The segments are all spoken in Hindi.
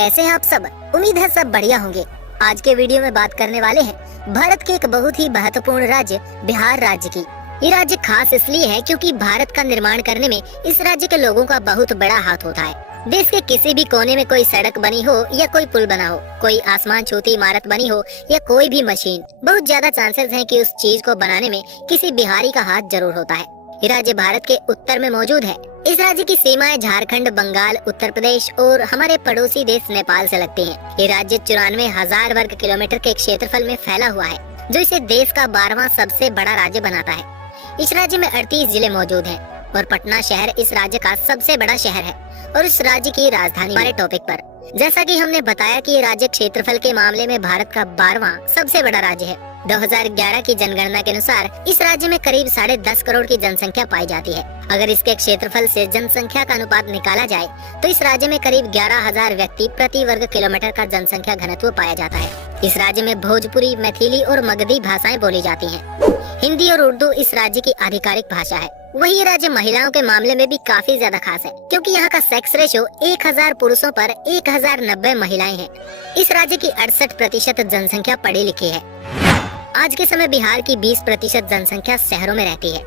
कैसे हैं आप सब। उम्मीद है सब बढ़िया होंगे। आज के वीडियो में बात करने वाले हैं भारत के एक बहुत ही महत्वपूर्ण राज्य बिहार राज्य की। ये राज्य खास इसलिए है क्योंकि भारत का निर्माण करने में इस राज्य के लोगों का बहुत बड़ा हाथ होता है। देश के किसी भी कोने में कोई सड़क बनी हो या कोई पुल बना हो, कोई आसमान छूती इमारत बनी हो या कोई भी मशीन, बहुत ज्यादा चांसेस हैं कि उस चीज को बनाने में किसी बिहारी का हाथ जरूर होता है। ये राज्य भारत के उत्तर में मौजूद है। इस राज्य की सीमाएं झारखंड, बंगाल, उत्तर प्रदेश और हमारे पड़ोसी देश नेपाल से लगती हैं। ये राज्य 94,000 वर्ग किलोमीटर के क्षेत्रफल में फैला हुआ है, जो इसे देश का 12वां सबसे बड़ा राज्य बनाता है। इस राज्य में 38 जिले मौजूद हैं और पटना शहर इस राज्य का सबसे बड़ा शहर है और इस राज्य की राजधानी। हमारे टॉपिक पर जैसा कि हमने बताया कि ये राज्य क्षेत्रफल के मामले में भारत का 12वां सबसे बड़ा राज्य है। 2011 की जनगणना के अनुसार इस राज्य में करीब 10.5 करोड़ की जनसंख्या पाई जाती है। अगर इसके क्षेत्रफल से जनसंख्या का अनुपात निकाला जाए तो इस राज्य में करीब 11,000 व्यक्ति प्रति वर्ग किलोमीटर का जनसंख्या घनत्व पाया जाता है। इस राज्य में भोजपुरी, मैथिली और मगधी भाषाएं बोली जाती हैं। हिंदी और उर्दू इस राज्य की आधिकारिक भाषा है। वही ये राज्य महिलाओं के मामले में भी काफी ज्यादा खास है, क्योंकि यहाँ का सेक्स रेशो 1000 पुरुषों पर 1090 महिलाएं हैं। इस राज्य की 68% जनसंख्या पढ़ी लिखी है। आज के समय बिहार की 20% जनसंख्या शहरों में रहती है।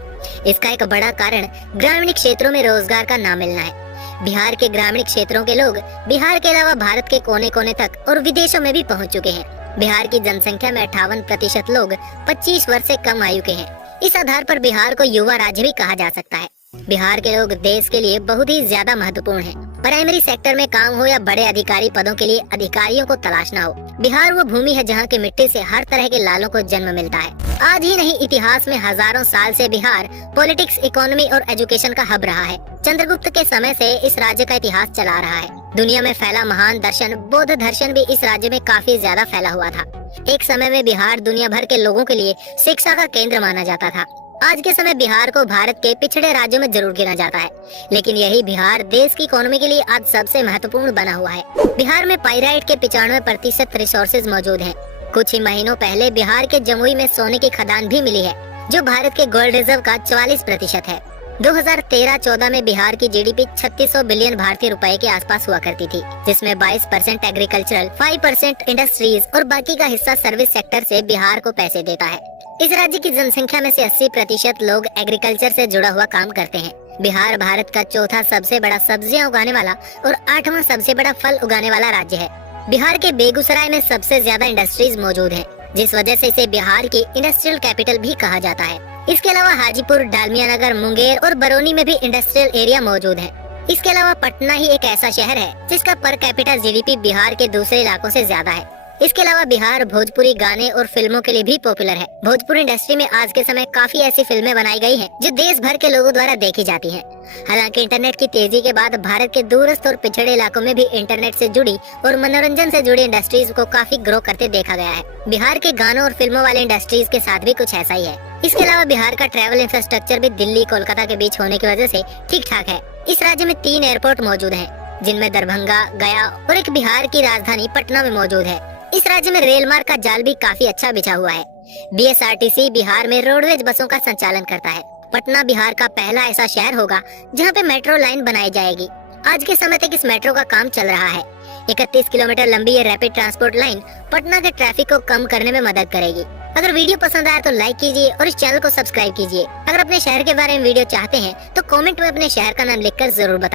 इसका एक बड़ा कारण ग्रामीण क्षेत्रों में रोजगार का ना मिलना है। बिहार के ग्रामीण क्षेत्रों के लोग बिहार के अलावा भारत के कोने कोने तक और विदेशों में भी पहुंच चुके हैं। बिहार की जनसंख्या में 58% लोग 25 वर्ष से कम आयु के हैं। इस आधार पर बिहार को युवा राज्य भी कहा जा सकता है। बिहार के लोग देश के लिए बहुत ही ज्यादा महत्वपूर्ण हैं। प्राइमरी सेक्टर में काम हो या बड़े अधिकारी पदों के लिए अधिकारियों को तलाशना हो, बिहार वो भूमि है जहाँ की मिट्टी से हर तरह के लालों को जन्म मिलता है। आज ही नहीं, इतिहास में हजारों साल से बिहार पॉलिटिक्स, इकोनॉमी और एजुकेशन का हब रहा है। चंद्रगुप्त के समय से इस राज्य का इतिहास चला रहा है। दुनिया में फैला महान दर्शन बौद्ध दर्शन भी इस राज्य में काफी ज्यादा फैला हुआ था। एक समय में बिहार दुनिया भर के लोगों के लिए शिक्षा का केंद्र माना जाता था। आज के समय बिहार को भारत के पिछड़े राज्यों में जरूर गिना जाता है, लेकिन यही बिहार देश की इकोनॉमी के लिए आज सबसे महत्वपूर्ण बना हुआ है। बिहार में पाइराइट के 95% रिसोर्सेज मौजूद हैं। कुछ ही महीनों पहले बिहार के जमुई में सोने की खदान भी मिली है, जो भारत के गोल्ड रिजर्व का 44% है। 2013-14 में बिहार की जीडीपी 3600 बिलियन भारतीय रुपए के आसपास हुआ करती थी, जिसमें 22% एग्रीकल्चरल, 5% इंडस्ट्रीज और बाकी का हिस्सा सर्विस सेक्टर से बिहार को पैसे देता है। इस राज्य की जनसंख्या में से 80% लोग एग्रीकल्चर से जुड़ा हुआ काम करते हैं। बिहार भारत का चौथा सबसे बड़ा सब्जियां उगाने वाला और 8वां सबसे बड़ा फल उगाने वाला राज्य है। बिहार के बेगूसराय में सबसे ज्यादा इंडस्ट्रीज मौजूद हैं, जिस वजह से इसे बिहार की इंडस्ट्रियल कैपिटल भी कहा जाता है। इसके अलावा हाजीपुर, डालमिया नगर, मुंगेर और बरौनी में भी इंडस्ट्रियल एरिया मौजूद है। इसके अलावा पटना ही एक ऐसा शहर है जिसका पर कैपिटा जीडीपी बिहार के दूसरे इलाकों से ज्यादा है। इसके अलावा बिहार भोजपुरी गाने और फिल्मों के लिए भी पॉपुलर है। भोजपुरी इंडस्ट्री में आज के समय काफी ऐसी फिल्में बनाई गई हैं जो देश भर के लोगों द्वारा देखी जाती हैं। हालांकि इंटरनेट की तेजी के बाद भारत के दूरस्थ और पिछड़े इलाकों में भी इंटरनेट से जुड़ी और मनोरंजन से जुड़ी इंडस्ट्रीज को काफी ग्रो करते देखा गया है। बिहार के गानों और फिल्मों वाले इंडस्ट्रीज के साथ भी कुछ ऐसा ही है। इसके अलावा बिहार का ट्रैवल इंफ्रास्ट्रक्चर भी दिल्ली, कोलकाता के बीच होने की वजह से ठीक ठाक है। इस राज्य में 3 एयरपोर्ट मौजूद हैं, जिनमें दरभंगा, गया और एक बिहार की राजधानी पटना में मौजूद है। इस राज्य में रेल मार्ग का जाल भी काफी अच्छा बिछा हुआ है। बीएसआरटीसी बिहार में रोडवेज बसों का संचालन करता है। पटना बिहार का पहला ऐसा शहर होगा जहां पे मेट्रो लाइन बनाई जाएगी। आज के समय तक इस मेट्रो का काम चल रहा है। 31 किलोमीटर लंबी ये रैपिड ट्रांसपोर्ट लाइन पटना के ट्रैफिक को कम करने में मदद करेगी। अगर वीडियो पसंद आया तो लाइक कीजिए और इस चैनल को सब्सक्राइब कीजिए। अगर अपने शहर के बारे में वीडियो चाहते हैं तो कमेंट में अपने शहर का नाम लिखकर जरूर बताएं।